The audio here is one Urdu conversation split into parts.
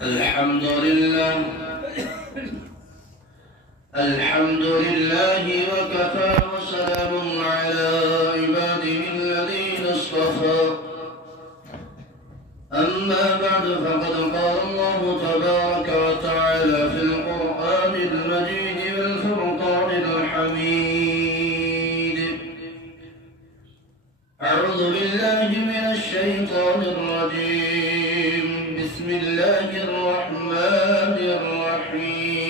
الحمد لله وكفى وسلام على عباده الذين اصطفى. أما بعد فقد قال الله تبارك وتعالى في القرآن المجيد والفرقان الحميد: أعوذ بالله من الشيطان الرجيم. بسم الله الرحمن الرحيم.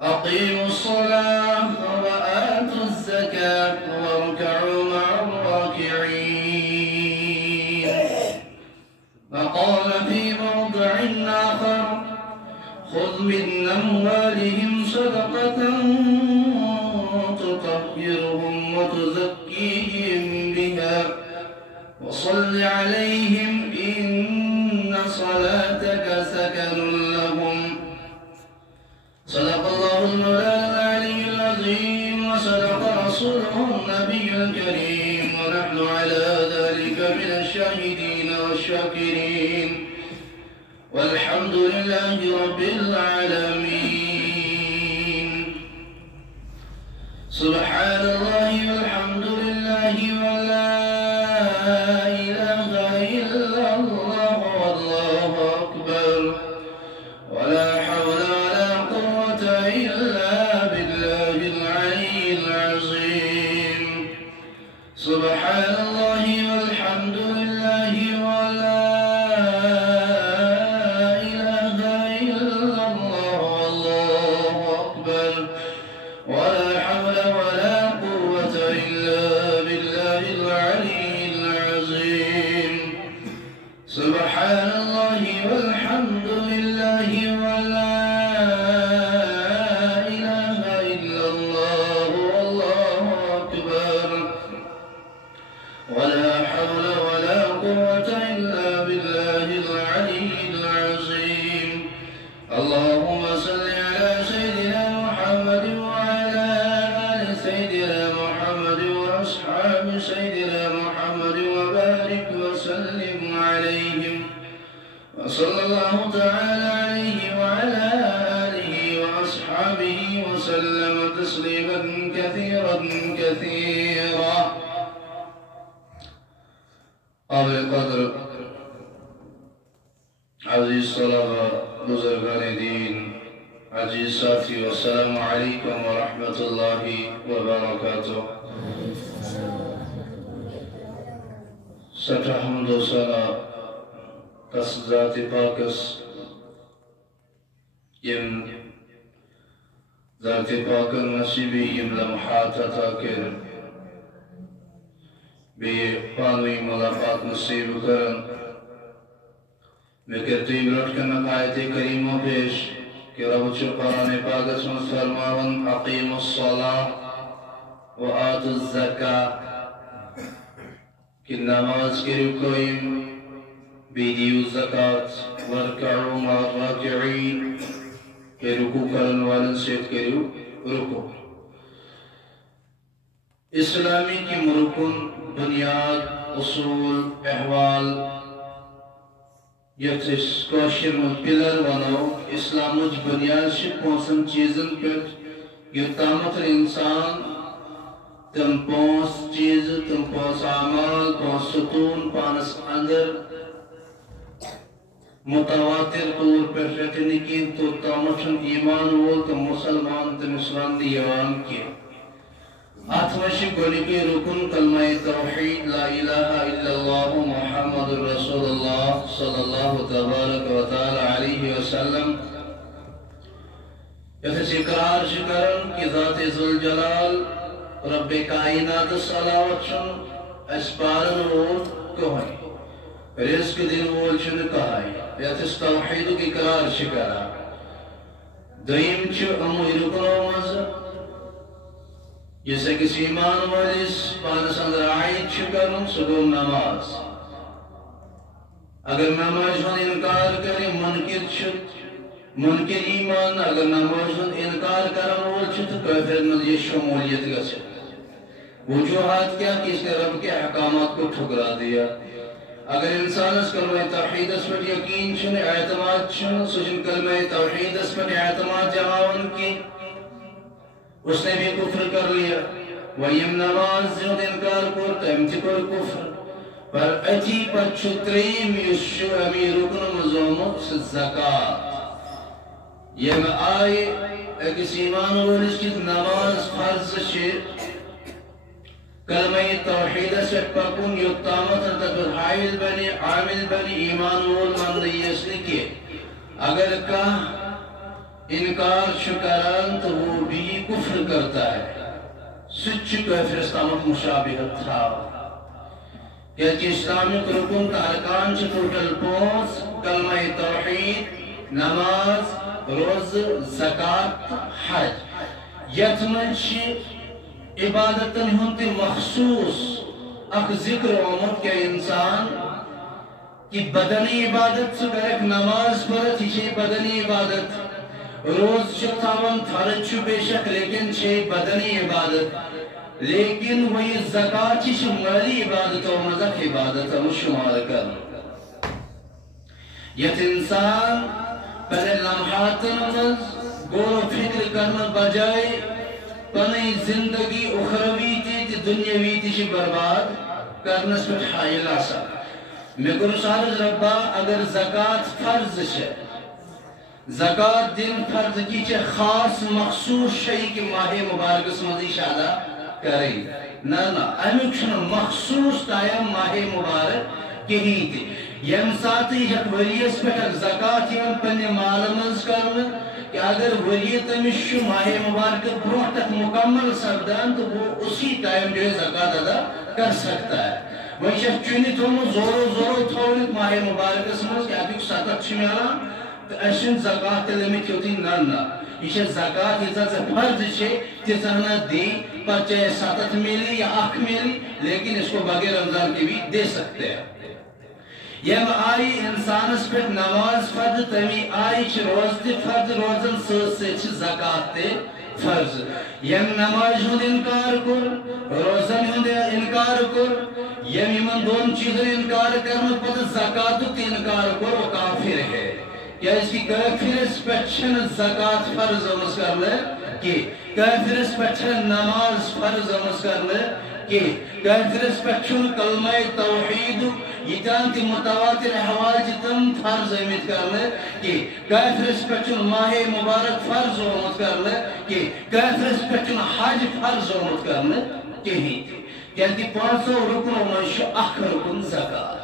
أقيموا الصلاة وآتوا الزكاة واركعوا مع الراكعين. وقال في موضع آخر: خذ من أموالهم صدقة تطهرهم وتزكيهم بها وصل عليهم إن صلاتك سكن لهم. صدق الله المولانا العلي العظيم وصدق رسوله النبي الكريم، ونحن على ذلك من الشاهدين والشاكرين، والحمد لله رب العالمين. سبحان الله والحمد لله ولا إله إلا الله والله أكبر، ولا حول ولا قوة إلا بالله العلي العظيم. سبحان الله والحمد لله ولا إله إلا الله والله أكبر، ولا حول ولا قوة إلا بالله العلي العظيم. سبحان الله والحمد لله ولا إله إلا الله والله أكبر، ولا حول ولا قوة إلا بالله العلي العظيم. اللهم صل على سيدنا محمد وعلى آل سيدنا محمد وأصحاب سيدنا محمد وبارك وسلم عليهم، وصلى الله تعالى عليه وعلى آله وأصحابه وسلم تسليما كثيرا كثيرا. قابل قدر عزیز طلبہ، بزرگان دین، عزیز ساتھی، والسلام علیکم ورحمۃ اللہ وبرکاتہ. سٹھا حمد و ثنا تس ذات پاکس یم ذات پاکن نصیبی یم لمحات عطا کر بے پانوی ملاقات نصیب کرن. میں کرتی برٹ کنک آیت کریمہ پیش کہ رب چو قرآن پاکس میں فرماون: اقیموا الصلاة وآتوا الزکاة، کہ نماز کریو قائم، بیدیو زکاة، ورکعوا مع الراکعین، کہ رکوع کرن والن سیت کریو رکوع. اسلامی کی مرکن بنیاد، اصول، احوال یتس کوشر مت پلر ونو اسلام بنیاد سے پانچن چیزن پہ یوتامت انسان تم پانچ چیز، تم پانچ اعمال، پانچ ستون پانس اندر متواتر طور پر رکھنے کی تو تامتن ایمان وول تو مسلمان تم اسلام دیوان کی. آتمشی گونی رکن کلمہ توحید لا الہ الا اللہ محمد رسول اللہ صلی اللہ تبارک و تعالی علیہ وسلم. یتس اقرار شکرن کی ذات ذوالجلال رب کائنات صلاوت چن اسپارن وول کہائی، رزق دن وول چن کہائی. یتس توحید کی اقرار شکرہ دائم چو امو رکنو مزہ جیسے کسی ایمان والیس پانس اندر عائد شکرن سگو نماز. اگر نماز ہن انکار کرے منکر چھت، منکر ایمان اگر نماز ہن انکار کرن وول چھت کافر من یہ شمولیت گسے. وجوہات کیا کہ اس نے رب کے احکامات کو ٹھکرا دیا. اگر انسان اس کلمہ توحید اس پر یقین چھن اعتماد چھن سجن کلمہ توحید اس پر اعتماد جہاون کی اس نے بھی کفر کر لیا ویم نماز زیاد انکار کرتا امتکر کفر پر اتی پر چھتریم یشو امی رکن مزومت زکاة یہ میں آئے اکس ایمان ورش کی نماز فرض شیر کلمہ توحید سے پکن یقتامت تبر حائل بنی عامل بنی ایمان ول مند یہ لکھے اگر کا انکار شکران تو وہ بھی کفر کرتا ہے سچ کفر استامت مشابہت تھا کہ اسلامی رکن کا ارکان چھ ٹوٹل 5 کلمہ توحید نماز روز زکاة حج یتمن چھ عبادتن ہنتی مخصوص اک ذکر آمد کہ انسان کی بدنی عبادت سے ایک نماز پڑھت ہی بدنی عبادت روز چھتاون تھارت چھو بے شک لیکن چھے بدنی عبادت لیکن وہی زکاة چھ مالی عبادت و مزق عبادت مشمار کر یت انسان پہلے لمحاتن مز گور و فکر کرنا بجائے پنی زندگی اخروی تی دنیاوی تی برباد کرنس پر حائل آسا میں کنو سارج ربا اگر زکاة فرض ہے زکاة دن فرض کی چھے خاص مخصوص شئی کی ماہ مبارکس مزی شادہ کریں نا امیکشن مخصوص تائم ماہ مبارک کی ہی تھی یم ساتھی یک وریس پر زکاة یم پنی معلومز کرنا کہ اگر ولی تمشو ماہ مبارک بروح تک مکمل سردان تو وہ اسی ٹائم جو ہے زکاة ادا کر سکتا ہے وہی شخص چونی تو زورو تھوڑت ماہ مبارک سمجھ کہ ابھی ساتھ چمیالا تو اشن زکاة تلمیت ہوتی نا یہ زکاة یہ سے فرض چھے تیزانا دی پر چاہے ساتھ ملی یا آنکھ ملی لیکن اس کو بغیر رمضان کی بھی دے سکتے ہیں یم آئی انسان اس پر نماز فرض تمی آئی چھ روز تی فرض روزن سے چھ زکاة تے فرض یم نماز ہند انکار کر روزن ہند انکار کر یم ایمن دون چیزن انکار کرنا پتہ زکاة تی انکار کر وہ کافر ہے کیا اس کی کافر اس پچھن زکاة فرض امس کرنے کی کافر اس پچھن نماز فرض امس کرنے کی کافر اس پچھن کلمہ توحید یتان تی متواتر حواج تم فرض امید کرنے کی کافر اس پچھن ماہ مبارک فرض امید کرنے کی کافر اس پچھن حج فرض امید کرنے کی ہی تھی یعنی 500 رکن منش اخ رکن زکاة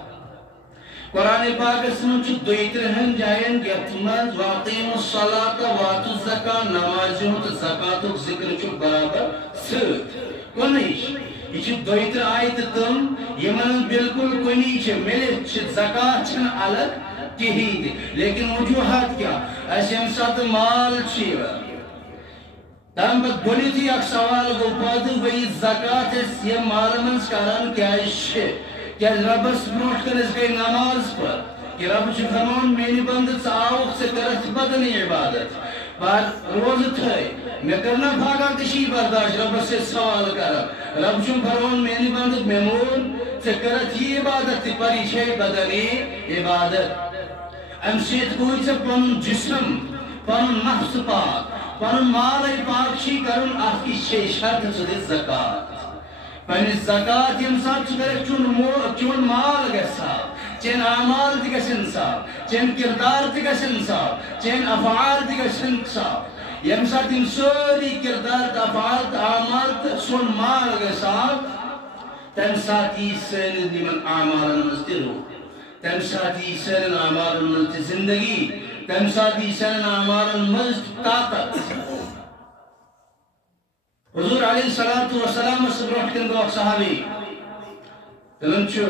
قرآن پاک اسمن چھ دویترہن جائیں یتمن واقیم الصلاة واتو الزکاة نمازیوں تو زکاة ذکر چھ برابر سرد کنیش یہ چھ دویتر آیت تم یمن بالکل کنیش ملے چھ زکاة چھن الگ کہی دی لیکن وجوہات کیا ایسے ہم ساتھ مال چھیوا تم بات بولی تھی ایک سوال گو پادو وہی زکاة اس یہ معلومنس کاران کیا ہے کیا رب اس بروٹ کرنس گئی نماز پر کہ رب چھ فرمان مینی بندت آوخ سے کرت بدنی عبادت بات روز تھے میں کرنا بھاگا کشی برداشت رب سے سوال کرا رب چھ فرمان مینی بندت میمون سے کرت ہی عبادت تھی پری چھے بدنی عبادت امسیت کوئی سے پن جسم پن نفس پاک پن مال پاک چھی کرن آپ کی چھے شرط سدی زکاة پنی زکاة انسان چکر چون مال گسا چین اعمال دی گس انصاف چین کردار دی گس انصاف چین افعال دی گس انصاف یم ساتھ ان سوری کردار دا افعال دا اعمال سون مال گسا تم ساتھی سین دیمن اعمال نمستی رو تم ساتھی سین اعمال نمستی زندگی تم ساتھی سین اعمال نمستی طاقت حضور علیہ السلام سبرحت کن دو صحابی تلنچو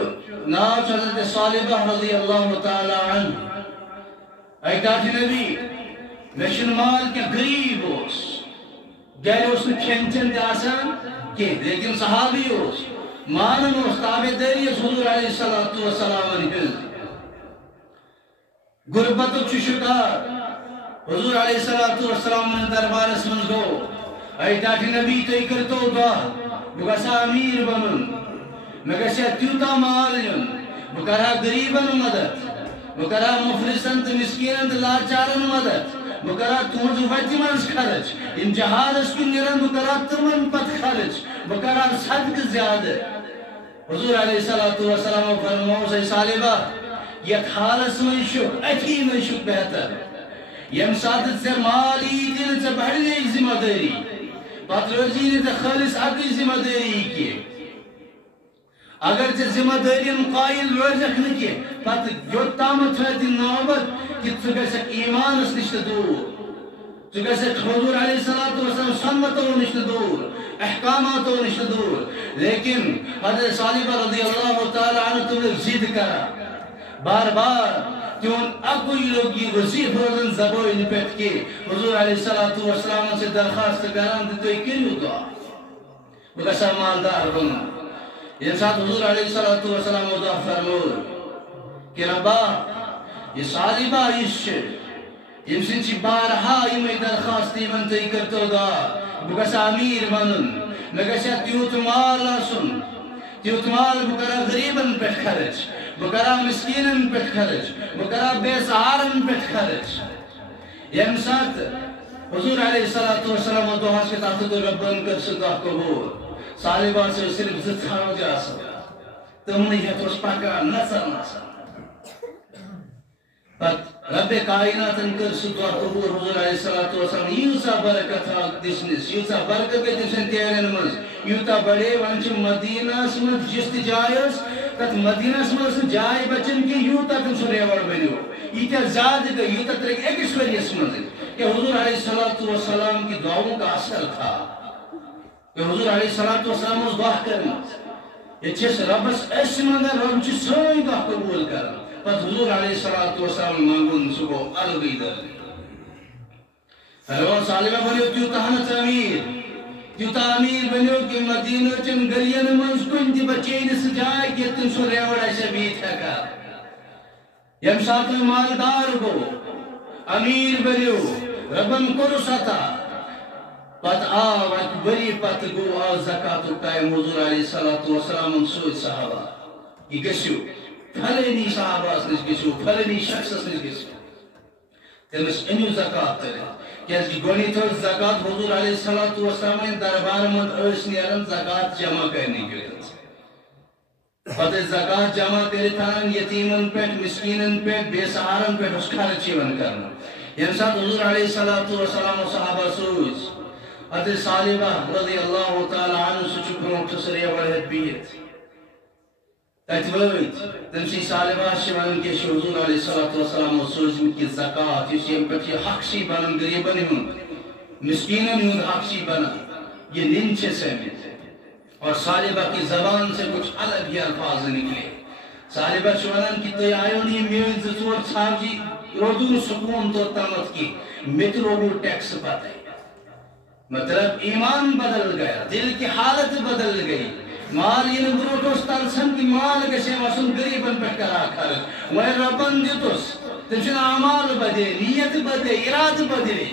ناچ حضرت صالبہ رضی اللہ تعالی عنہ ایتات نبی وشن مال کے غریب ہوس گئے اس نے کھینچن دے آسان کہ لیکن صحابی ہوس مانن ہوس تابداری حضور علیہ السلام علیہ غربت و چشکار حضور علیہ السلام نے دربار اسمن گو ایتات نبی تو کرتو گا بگسا امیر بنن مگسا تیوتا مالین بکرہا غریبن مدد بکرہا مفلسن تو مسکینن تو لاچارن مدد بکرہا تونز ویتی منز خرچ ان جہاد اس کی نیرن بکرہا تمن پت خرچ بکرہا صدق زیادہ حضور علیہ السلام فرماؤ سے صالبہ یک حالس میں شک اچھی میں شک بہتر یم ساتھ سے مالی دل سے بڑھ گئی ذمہ داری پت روزی نے خالص اکی ذمہ داری کی اگر ژے ذمہ دارین قائل روزکھ نہ کی پتہ یوتامت واتہِ نوبت کہ ژٕ گژھکھ ایمانس نش دور ژٕ گژھکھ حضور علیہ السلام سنتو نش دور احکاماتو نش دور لیکن حضرت صالبہ رضی اللہ تعالی عنہ تم ضد کرا بار بار تیون اکوئی لوگی وظیف روزن زبوین پیٹ کے حضور علیہ السلام سے درخواست کران تو کریو دعا وہ گژھا مالدار بنو یہ ساتھ حضور علیہ السلام دعا فرمود کہ ربا یہ صالبہ عشق یم سنچی بارہا یمی درخواستی من تی کرتو دعا بگسا امیر بنن مگسا تیوت مال آسن تیوت مال بکرا غریبن پیٹ خرچ بکرا مسکینن پیٹ خرچ بکرا بے سہارن پیٹ خرچ یم ساتھ حضور علیہ السلام دعا کے تحت ربن کر صدا قبول صالبہ سے صرف زدھانو جاسا تم نہیں ہے تو اس پاکا نظر نظر پت رب کائنات انکر صدا قبول حضور علیہ السلام یوسا برکت حق دسنس یوسا برکت کے دسن تیرین مز یوتا بڑے وانچ مدینہ سمت جست جائز تت مدینہ سمت جائے بچن کی یوتا تم سو ریوڑ بنیو یوتا زیادہ کا یوتا ترک ایک سوری سمت کہ حضور علیہ السلام کی دعاوں کا اثر تھا کہ حضور علیہ السلام اس دعا کرنا یہ چیز ربس ایسی مندر رب چیز سوئی دعا قبول کرنا پس حضور علیہ السلام مانگون سکو الگی در حلوان صالبہ بنیو تیوتا ہنت امیر بنیو کہ مدینہ چن گرین منز کنتی بچین سجائے کہ تم سو ریوڑ ایسے بیت ہے کا یم ساتھ مالدار کو امیر بنیو ربن کرو ساتا پت آوات بری پت گو آو زکاة ٹائم حضور علیہ السلام سوئی صحابہ یہ گسیو پھلینی صحابہ اس نش گسیو پھلینی شخص اس نش گسیو تیمس انیو زکاة ترے کیس کی گونی تو زکاة حضور علیہ السلام دربار مند ارس نیرن زکاة جمع کرنے کے لئے پتہ زکاة جمع کرتان یتیمن پیٹ مسکینن پیٹ بے سہارن پیٹ اس خرچی ون کرنا یم ساتھ حضور علیہ السلام و صحابہ سوئیس حضرت صالبہ رضی اللہ تعالی عنہ سے چکن اٹھسر یا بڑھت بیت تجویت تمسی صالبہ شوان کے حضور علیہ السلام و سوزم کی زکاة اس یم پتی حق سی بنن گریبن ہوں مسکینن ہوں حق سی بنن یہ ننچے سہمت ہے اور صالبہ کی زبان سے کچھ الگ ہی الفاظ نکلے صالبہ شوانن کی تو آئونی میوز زور چھاجی رودون سکون تو تامت کی متروبو ٹیکس پاتے مطلب ایمان بدل گیا دل کی حالت بدل گئی مال یہ بروٹوس تلسن کی مال کسے واسن گریبن پر کرا کھرچ وہ ربن دیتوس تمشن اعمال بدے نیت بدے اراد بدے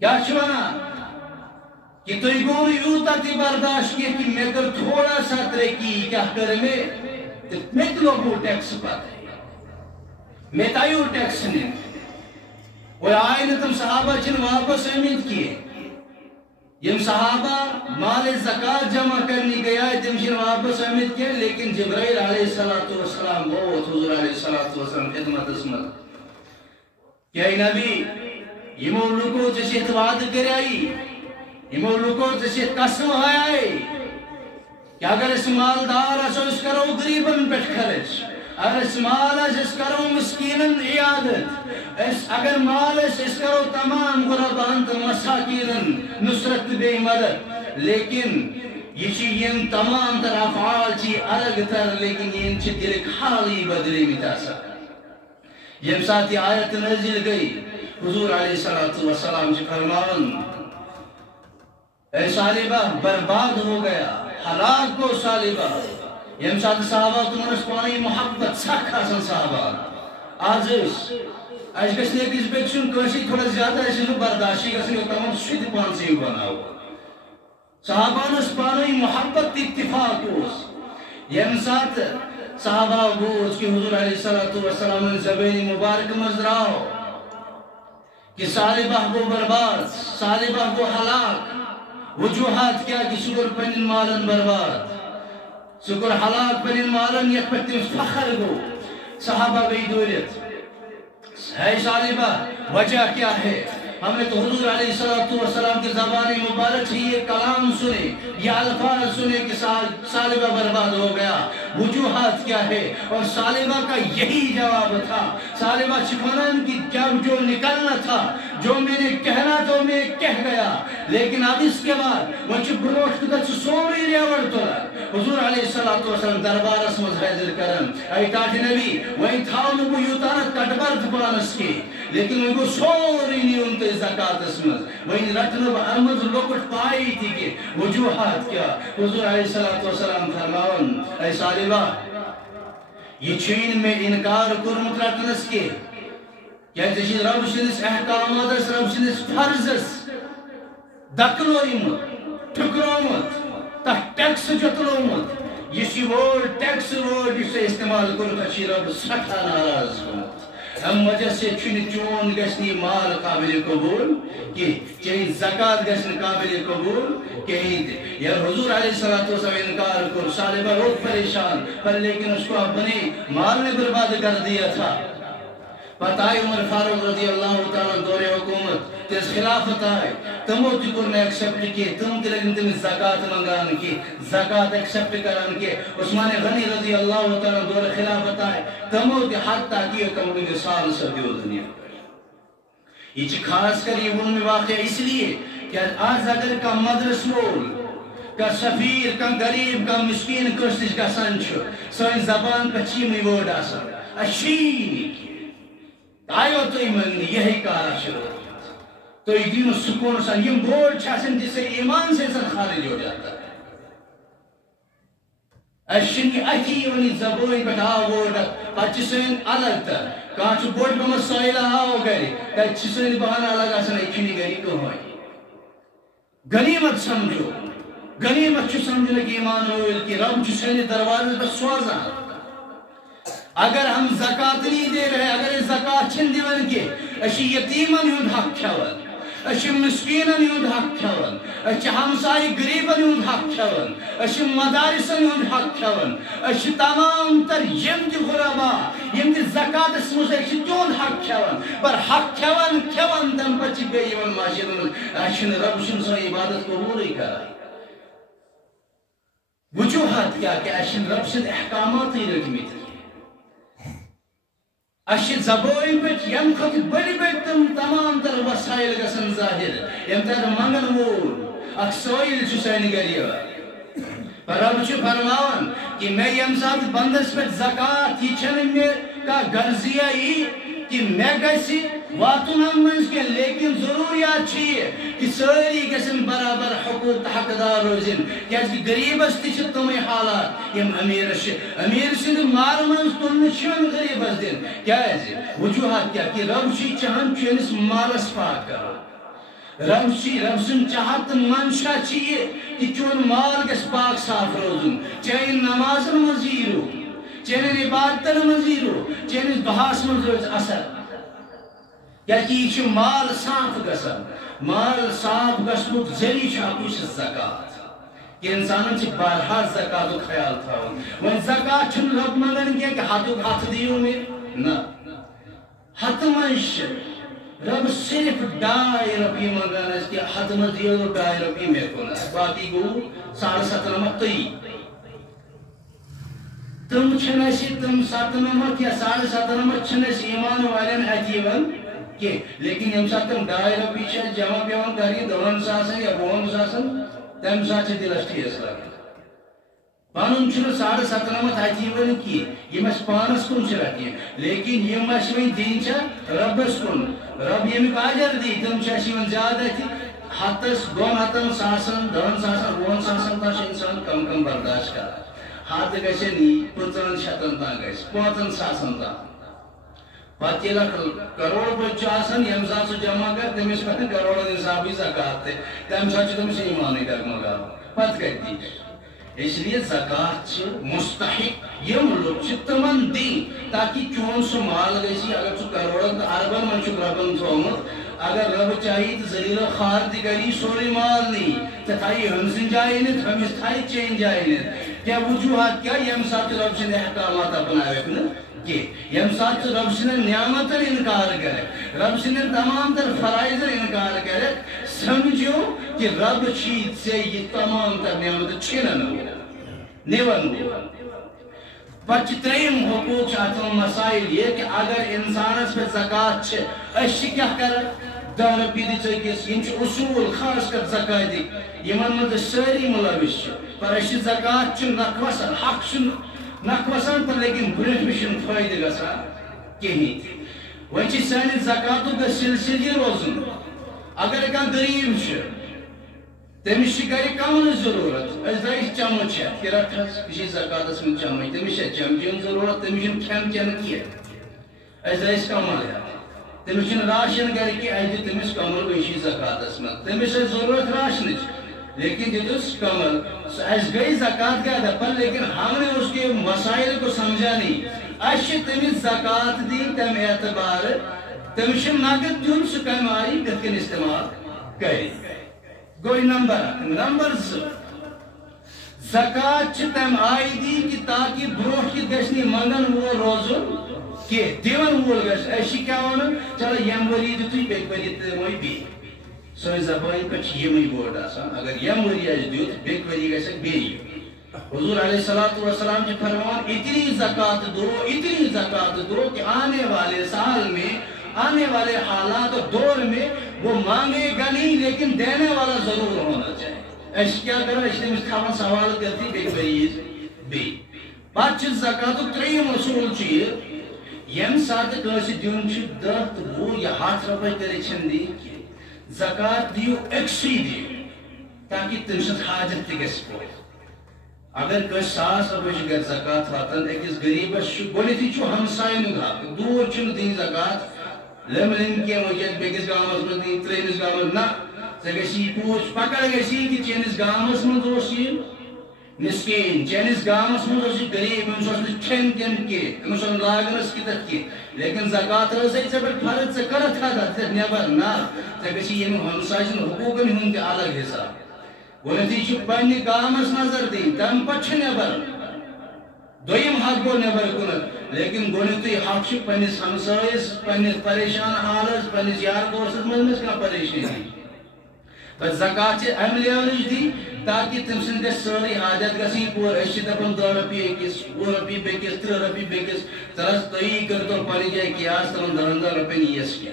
کیا چھوانا کہ تو گوری یوتا تی برداشت کیا کہ میں کر تھوڑا سا ترکی کیا کر میں لوگو ٹیکس پاتے میں تایو ٹیکس نہیں وہ آئین تم صحابہ چن واپس امید کیے یم صحابہ مال زکاة جمع کرنی گیا تم چن واپس امید کیے لیکن جبرائیل علیہ السلام بہت حضور علیہ السلام خدمت اسمت کیا نبی یمو لکو جسیت وعد کرائی یمو لکو جسیت قسم آئی کہ اگر اس مالدار اسو اس کرو غریبن پیٹ خرچ اگر اس مال اس کرو مسکینن عیادت اگر مال اس کرو تمام غربان تو مساکینن نصرت بے مدد لیکن یہ چیئن تمام تر افعال چی الگ تر لیکن یہ انچہ دلک حالی بدلی متاسا یم ساتھ آیت نزل گئی حضور علیہ السلام سے فرمان اے صالبہ برباد ہو گیا ہلاک کو صالبہ یم ساتھ صحابہ تمہارس پانی محبت سکھ آسان صحابہ آج گسنے کس بیکشن کرسی تھوڑا زیادہ ایسی نو برداشی گسنے تمام سوید پان سے بناو صحابہ نس پانی محبت اتفاق اس یم سات صحابہ بوز کہ حضور علیہ السلام زبانی مبارک مزراؤ کہ صالبہ کو برباد، صالبہ کو ہلاک، وجوہات کیا کہ شکر پنن مالن برباد، شکر ہلاک پنن مالن یک پر تم فخر گو. صحابہ گئی دولت ہے صالبہ وجہ کیا ہے؟ ہم نے تو حضور علیہ السلام کی زبان مبارک سے یہ کلام سنے، یہ الفاظ سنے کہ صالبہ برباد ہو گیا. وجوہات کیا ہے؟ اور صالبہ کا یہی جواب تھا. صالبہ چکھنان کی جب جو نکلنا تھا، جو میں نے کہنا تو میں کہہ گیا، لیکن اب اس کے بعد وہ چھ بروٹ کتا چھ سوری ریاور تولا. حضور علیہ السلام دربار اسمز حیدر کرن اے تاج نبی وہی تھاو نبو یوتانت کٹبرد پانس کی، لیکن وہ سوری نہیں انتے زکاة اسمز وہی رٹنب ارمز لوکٹ پائی تھی کہ وجوہات کیا. حضور علیہ السلام فرماون اے صالبہ یہ چین میں انکار کرمت رٹنس کے کیا جیسی رب سنس احکامات اس رب سنس فرضس دکلویمت ٹھکرومت تا ٹیکس جتلومت یہ سی وورڈ ٹیکس وورڈ جسے استعمال کرتا چی رب سٹھا ناراض کرمت. ہم وجہ سے چھنی چون گشنی مال قابل قبول کہ چین زکاة گشن قابل قبول کہیں یا حضور علیہ السلام انکار کر. صالبہ روک پریشان پر لیکن اس کو اپنے مال نے برباد کر دیا تھا. پتائی عمر فاروق رضی اللہ تعالیٰ دور حکومت تیس خلافت آئے تمو تکر نے ایکسپٹ کی تم تلگن تم زکاة منگان کی زکاة ایکسپٹ کران کی. عثمان غنی رضی اللہ تعالیٰ دور خلافت آئے تمو تی حد تاکیو کمو کے سال سردیو دنیا. یہ چھ خاص کر یہ ان میں واقع اس لیے کہ آج اگر کا مدرس رول کا سفیر کا غریب کا مسکین کرسش کا سنچ سوئی زبان پر چیمی ورڈ آسا اشینی آئیو تو ہی منگنی یہی کارا شروع تو یہ دین و سکون سا یہ بورڈ چھاسن جسے ایمان سے انسان خارج ہو جاتا ہے. اشنی اچھی ونی زبوئی بٹھا بورڈ پچسین الگ تا کانچ بورڈ پر مسائلہ آو گئے کچسین بہانا لگا سن اکھنی گئی تو ہوئی. غنیمت سمجھو غنیمت چھو سمجھو لگی ایمان ہوئی کہ رب چھسین دروازے پر سوازاں. اگر ہم زکاة نہیں دے رہے، اگر زکاة چھن دیون کے اشی یتیمن یون حق کھاون، اشی مسکینن یون حق کھاون، اشی ہمسائی گریبن یون حق کھاون، اشی مدارسن یون حق کھاون، اشی تمام تر یم دی غربا یم دی زکاة اسموز اشی تیون حق کھاون پر حق کھاون دم پچی گئی یون ماشرون اشن رب شن سو عبادت قبول ہی کرا. وجوہات کیا کہ اشن رب شن احکامات ہی رکھمی تھی. اشی زبوئی بچ یم خط بڑی بیتم تمام تر وسائل گسن ظاہر یم تر منگن وول اکسوئیل چسین گریو. پر اب چھو فرماون کہ میں یم ساتھ بندس پر زکاة یہ چھنے میں کا گرزیہ ہی کہ میں گیسی واتون ہم منز کے لیکن ضروریات چیئے کہ ساری گسن برابر حقوق حقدار روزن کہ اس کی غریب استی چھت تمہیں حالات یم امیر سند مال منز تلن چھن غریب اس دن کیا ہے وجوہات کیا کہ رب چی چاہن چونس مالس پاک کرو. رب سن چاہت منشا چیئے کہ چون مال گس پاک صاف روزن چاہے نمازن مزیرو چاہے عبادتن مزیرو چاہے بحاس مزروز اثر یا کہ یہ مال صاف گسن مال صاف گسنک ذریع چاہوش زکاة کہ انسانوں سے بارہا زکاة خیال تھا وہ زکاة چھن رب مندن کیا کہ ہاتھ دیو میں نا ہاتھ منش رب صرف 2.5 روپی منگانا اس کی حد میں دیو 2.5 روپی میں کھونا باقی گو 7.5 مطئی تم چھنسی تم 7 نمت یا 7.5 نمت چھنسی ایمان والین عجیباً کہ لیکن یم ساتھ تم 2.5 روپی چھن جمع پیوان کاری 2 ساسن یا 2 ساسن تم ساتھ چھے دلشتی اسلامی پانون چھنو 7.5 نمت عجیباً کی یہ مش پانس کن چھراتی ہے لیکن یہ مش میں دین چھا ربس کن رب یہ میں کاجر دی تم چاہشی من زیادہ تھی ہاتس گون ہاتن ساسن 2 ساسن 2 ساسن تاش انسان کم برداشت کرا ہاتھ گیسے نہیں پرچان شتن تا گیس 5 ساسن تا بات یہ کروڑ بچہ آسن یم ساسو جمع کر تمیس پتن کروڑ انصابی زکاة تے تم ساتھ تم سے ایمانی کر مگا پت کہتی اس لیے زکات مستحق یم لوگ تمن دی تاکہ چون سو مال گئی اگر سو کروڑن اربن من ربن تھومت اگر رب چاہیے تو ذلیل خار تہ کری سوری مال نہیں تو تھائی ہمسن جائے نت ہمس تھائی چین جائے نت کیا وجوہات کیا یم سات رب سند احکامات اپناوک نا کہ یم سات رب سند نعمت انکار کرے رب سند تمام تر فرائض انکار کرے سمجھو کہ رب چیز سے یہ تمام تر نعمت چھنن نیون پچ تریم حقوق چاہتا مسائل یہ کہ اگر انسان اس پہ زکاة چھے اشی کیا کر 10 رپی دی چکیس یہ اصول خاص کر زکاة دی یہ من ساری ملوش پر اشی زکاة چھے نقوصن حق چھے نقوصن پر لیکن برش بشن فائدہ گسا کہیں وچی سانی زکاة کا سلسلی روزن اگر ایک غریب چھے تمس گھر کم ضرورت اس دائش چمچ ہے کہ رٹھس کسی زکاة من چمچ تمس ہے چمچن ضرورت تمس کھین چین کی اس دائش کمل ہے تمس راشن گھر کی ایدی تمس کمل گئی زکاة من تمس ہے ضرورت راشن لیکن جدس کمل اس گئی زکاة کا دپن لیکن ہم نے اس کے مسائل کو سمجھا نہیں اس تمس زکاة دی تم اعتبار تمس نقد دیون سو کمائی کتکن استعمال کری گوئی نمبر زکاة چھ تم آئی دی کہ تاکہ بروح کی گشنی منگن وہ روزن کہ دیون وہ گش ایشی کیا ہونا چلو یم وری دیتوی بیک وری موئی بی سوئی زبانی پچھ یمی بورد آسان اگر یم وری آج دیت بیک وری گشک بیری حضور علیہ السلام کی فرمان اتنی زکاة دو کہ آنے والے سال میں آنے والے حالات اور دور میں وہ مانگے گا نہیں لیکن دینے والا ضرور ہونا چاہیے ایسا کیا کرو اس نے مستحوان سوال کرتی بیک بریز بی بات چیز زکاة تریم اصول چیئے یم ساتھ کسی دیون چی درخت وہ یا ہاتھ رپے کرے چھندی زکاة دیو اکسی دیو تاکہ تنشت حاجت تگس کو اگر کوئی 100 رپے گر زکاة راتن ایکس غریب گولی تھی چو ہمسائن گا دور چن دین زکاة لملن کیا مجھے بیکس گامس میں دین ترینس گامس نا سگشی پوچھ پکڑ گشی کہ چینس گامس میں دوشی مسکین چینس گامس میں دوشی غریب انسوس چھن کن کے انسوس لاغنس کی تک کی لیکن زکاة رسائی سے پر فرد سے کرت تھا تھا نیبر نا سگشی یہ ہمسائشن حقوقن ہوں کے الگ حساب وہ نتیجہ پنی گامس نظر دی تم پچھ نیبر دویم حق گو نیبر کنت لیکن گونیتی حق چھ پنیس ہمسائس پنیس پریشان حالس پنیس یار دوست ملنس کا پریشانی دی پر زکاة عملی علیج دی تاکہ تم سندے ساری حاجت گسی پور اشی دپن 2 رپی ایکس 2 رپی بیکس 3 رپی بیکس ترس تئی کرتو پانی جائے کیاس ترن 10 رپی نیس کیا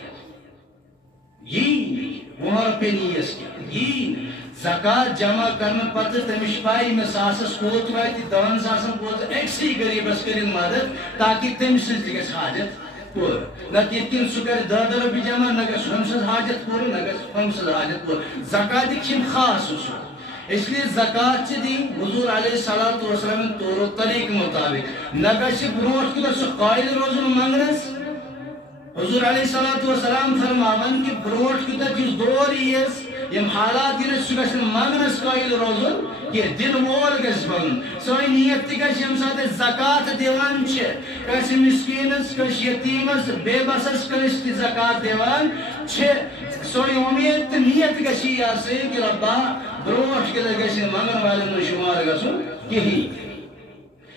یہ 2 رپی نیس کیا یہ زکاة جمع کرنے پتر تمش پائی میں ساسس کوت وائیتی 10 ساسن کوت ایکسی غریبس کرن مدد تاکہ تم سنس لگس حاجت پور نہ کن سکر 10 رپی جمع نگس ہمسز حاجت پور نگس ہمسز حاجت پور زکاة کن خاص اصول اس لیے زکاة چھ دی حضور علیہ السلام طور و طریق مطابق نگس بروٹ کی تو قائل روزن منگنس حضور علیہ السلام فرماون کہ بروٹ کی تو جس دور ہیس یم حالات یہ سگش منگنس قائل روزن کہ دل وول گس بن سوئی نیت تگش یم ساتھ زکاة دیوان چھے کسی مسکینس کس یتیمس بے بسس کس زکاة دیوان چھے سوئی امید نیت گشی یاسے کہ ربا بروٹ کے لگش منگن والے نو شمار گسن کہی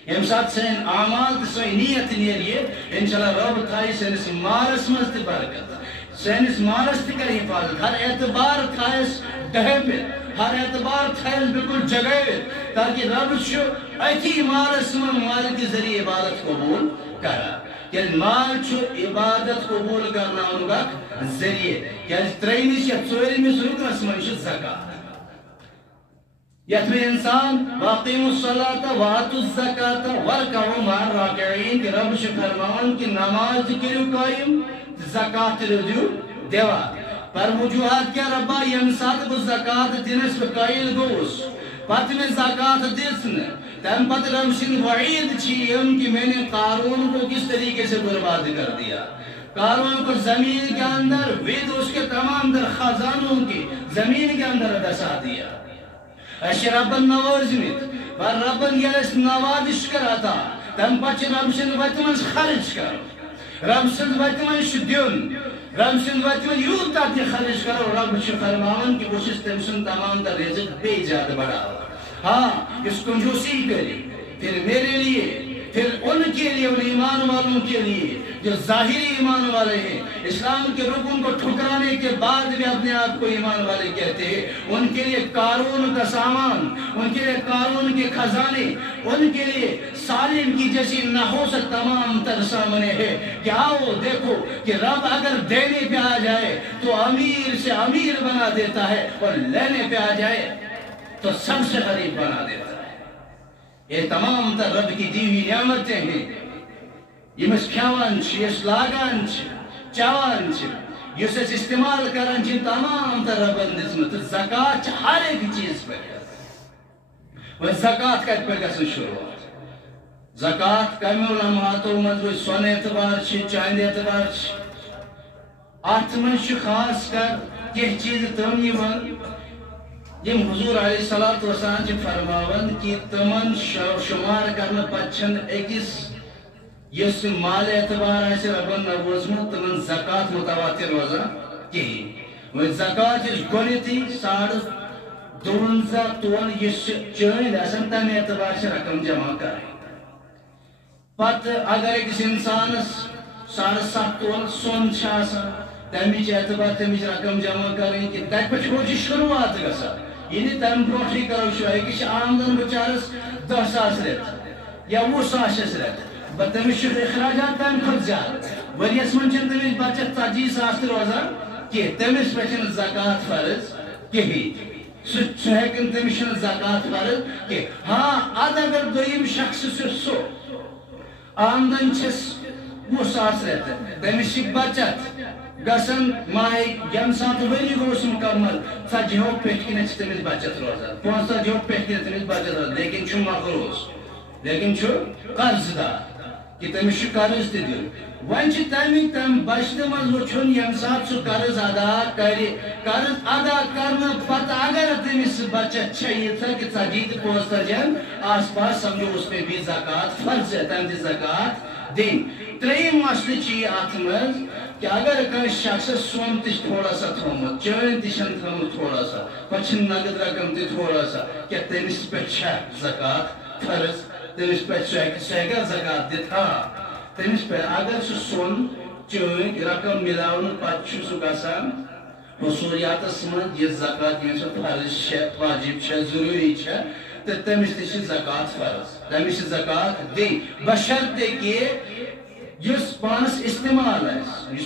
یم ساتھ سین اعمال سوئی نیت نیریے انشاءاللہ رب تھائی سینس مارس مست برکت سینس مارس تکر حفاظت ہر اعتبار تھائیس ڈہے پہ ہر اعتبار تھائیس بلکل جگہ پہ تاکہ رب شو ایتی مارس من مال کی ذریعے عبادت قبول کرا کہ مال چھو عبادت قبول کرنا انگا ذریعے کہ ترینیس یا ژوٗرِمِس رُکنس منٛز چھِ زکات یتھ میں انسان واقعیموا الصلاة وآتوا الزکاة وارکعوا مع الراکعین کہ رب چھُ فرماوان کہ نماز تہِ کٔرِو قٲیِم زکاة تہِ دیو دیوا پر وجوہات کیا ربا یم ساتھ بہٕ زکاة دِنس بہٕ قٲیل گوٚوُس پتہٕ مےٚ زکاة دِژ نہٕ تمہِ پتہٕ رب سٕنٛدۍ وعیٖد چھِ یِم کہ میں نے قارون کو کس طریقے سے برباد کر دیا قارون کو زمین کے اندر ود اس کے تمام در خزانوں کی زمین کے اندر دسا دیا اش ربن نوازمت پر ربن یل اس نوازش کراتا تم پچ رب سند وت من خرچ کر رب سند وت من دیون رب سند وت من یوتا تہ خرچ کرو رب فرمان کہ بس تم سن تمام تر رزق بے زیادہ بڑھاؤ ہاں اس کنجوسی کرے پھر میرے لیے پھر ان کے لیے ان ایمان والوں کے لیے جو ظاہری ایمان والے ہیں اسلام کے رکن کو ٹھکرانے کے بعد بھی اپنے آپ کو ایمان والے کہتے ہیں ان کے لیے قارون کا سامان ان کے لیے قارون کے خزانے ان کے لیے سالم کی جیسی نحوست تمام تر سامنے ہے کہ آؤ دیکھو کہ رب اگر دینے پہ آ جائے تو امیر سے امیر بنا دیتا ہے اور لینے پہ آ جائے تو سب سے غریب بنا دیتا ہے یہ تمام تر رب کی دی ہوئی نعمتیں ہیں یہ کھیوان یہ لاگان چوان اس استعمال کران تمام تر ربن دسمت زکات ہر ایک چیز پہ وہ زکات کت پہ گژھن شروعات زکات کمیو علماءتو مز سون اعتبار چاند اعتبار ات من خاص کر کی چیز تم یم حضور علیہ الصلوۃ والسلام فرماون کہ تمن شمار کرنے پچھن اکس یس مال اعتبار آسہ ربن نوزمت تمن زکات متواتر روزان کہین وہ زکات گونیتی 52 تول یس چین آسان تمہ اعتبار سے رقم جمع کریں پت اگر اکس انسانس 7.5 تول سون تمچ اعتبار تمچ رقم جمع کریں کہ تک پہ شروعات گا یعنی تم برونٹھے کرو شو آمدن بچارس 10,000 رت یا 20,000 رت تمس اخراجات تم کھت زیادہ ورس من تمس بچت 40,000 روزان کہ تمس پہ زکات فرض کہین سہ تمس زکات فرض کہ ہاں اد اگر دویم شخص سو آمدن چھس 20,000 رت تمس بچت گسن ماہ یم سات وری گوس مکمل 40 پیٹ کن تمس بچت روزان 50 پیٹ کن تمس بچت روزان لیکن چھ مقروض لیکن چھ قرض دار کہ تمس قرض تہ دین ون تم بچت من وچھن یم سات سہ قرض ادا کر قرض ادا کرنے پتہ اگر تمس بچت چھ کہ 40 تہ 50 آس پاس سمجھو اس پہ بھی زکات فرض ہے تم تہ زکات دین تریم مسئلہ ات من کہ اگر کن شخص سون تھوڑا سا تھومت چین تھن تھومت تھوڑا سا پہ نقد رقم تہ تھوڑا سا کیا تمس پہ زکات فرض تمس پہ سہ زکات دت ہاں تمس پہ اگر سہ سون چین رقم ملاون پتہ سہ گسان حصولیاتس من یہ زکات یہ فرض واجب ضروری تو تمس تہ زکات فرض تمس زکات دین بشرطے کہ اس پانس استعمال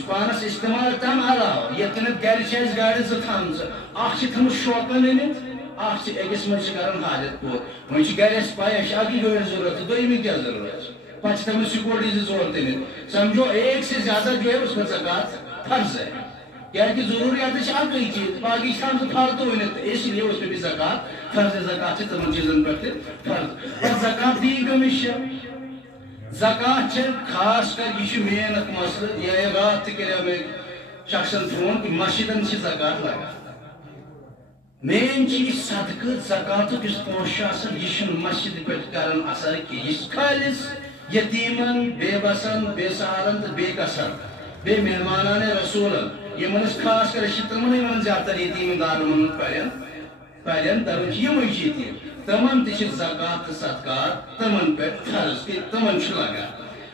پانس استعمال تم علاوہ یتنت گھر گاڑی زم اخ تھم شوقن انت اخ اکس من کران حاجت پور ون گھر پائی اکی گاڑی ضرورت دویمی کیا ضرورت پہ تمہیں سکوٹی ضرورت انت سمجھو ایک سے زیادہ جو ہے اس میں زکات فرض ہے کیا کہ ضروریات اکی چیز باقی تم فالتو انت اس لیے اس پہ بھی زکات فرض زکات تمن چیزن پہ فرض اور زکات دی کمش زکات خاص کر یہ مین اک مسئلہ یہ رات تہ میں شخصن فون کہ مسجدن سے زکات لگا مین چیز صدقہ زکات اس پونچھ یہ مسجد پہ کران اثر کی یہ خالص یتیمن بے بسن بے سہارن تو بے کسر بے مہمانان رسولن یہ خاص کر تمن زیادہ تر یتیم دارن پہلن درج یہ چیز تمن تہ زکات صدقات تمن پہ فرض کہ تمن لگا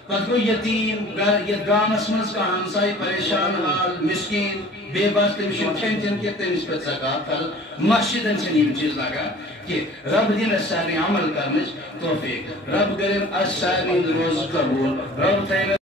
پتہ گو یتیم یہ گامس مز کھانا ہمسائی پریشان حال مسکین بے بس تمس کھین چین کی تمس پہ زکات فرض مسجدن سے یہ چیز لگا کہ رب دین سارے عمل کرنے توفیق رب کرن اس سارے روز قبول رب